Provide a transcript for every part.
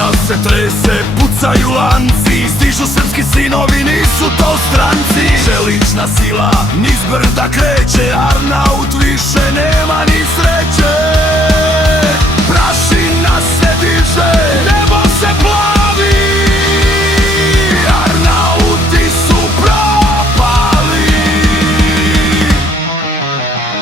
Kad se trese, pucaju lanci, stižu srpski sinovi, nisu to stranci. Čelična sila niz brda kreće, Arnaut više nema ni sreće. Prašina se diže, nebo se plavi, Arnauti su propali.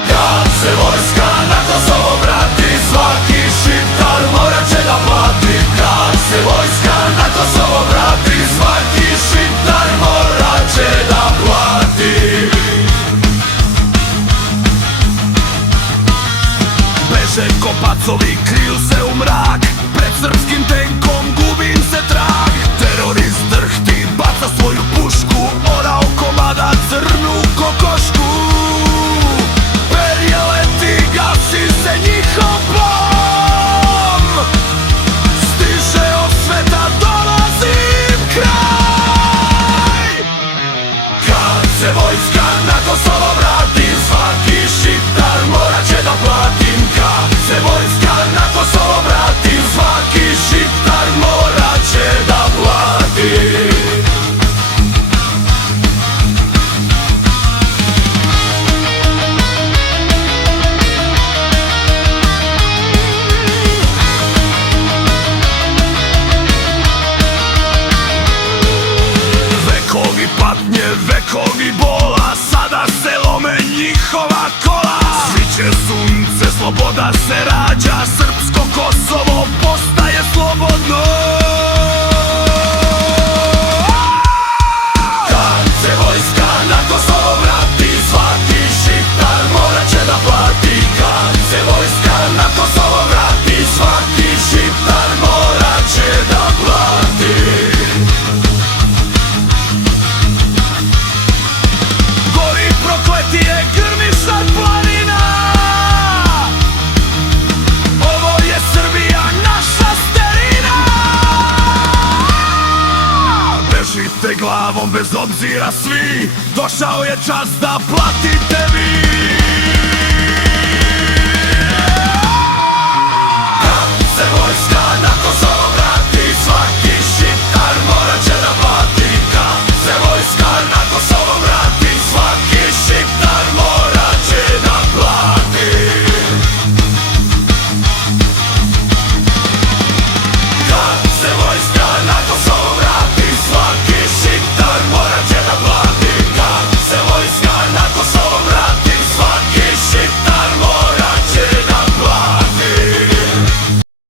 Kad se vojska na Kosovo vrati, svaki Šiptar morat će da plati. Kad se vojska na Kosovo vrati, svaki Šiptar morat će da plati. Beže ko pacovi, kriju se u mrak, pred srpskim tenkom gubim se trag. Terorist drhti, baca svoju pušku, orao komada crnu kokošku. Perje leti, gasi se njihov plom, stiže osveta, dolazim kraj. Kad se vojska na Kosovo vrati, svaki Šiptar morat će da platim. Kad se vojska na Kosovo vrati, svaki Šiptar morat će da plati. Vekovi patnje, vekovi bola, sada se lome njihova kola. Sviće sunce, sloboda se rađa, srpsko Kosovo postaje slobodno. Kad se vojska na Kosovo vrati, svaki Šiptar morat će da plati. Kad se vojska na Kosovo vrati, svaki Šiptar morat će da plati. Gori prokletije, grmi sad planina, ovo je Srbija, naša sterina. Bežite glavom bez obzira svi, došao je čas da platite vi.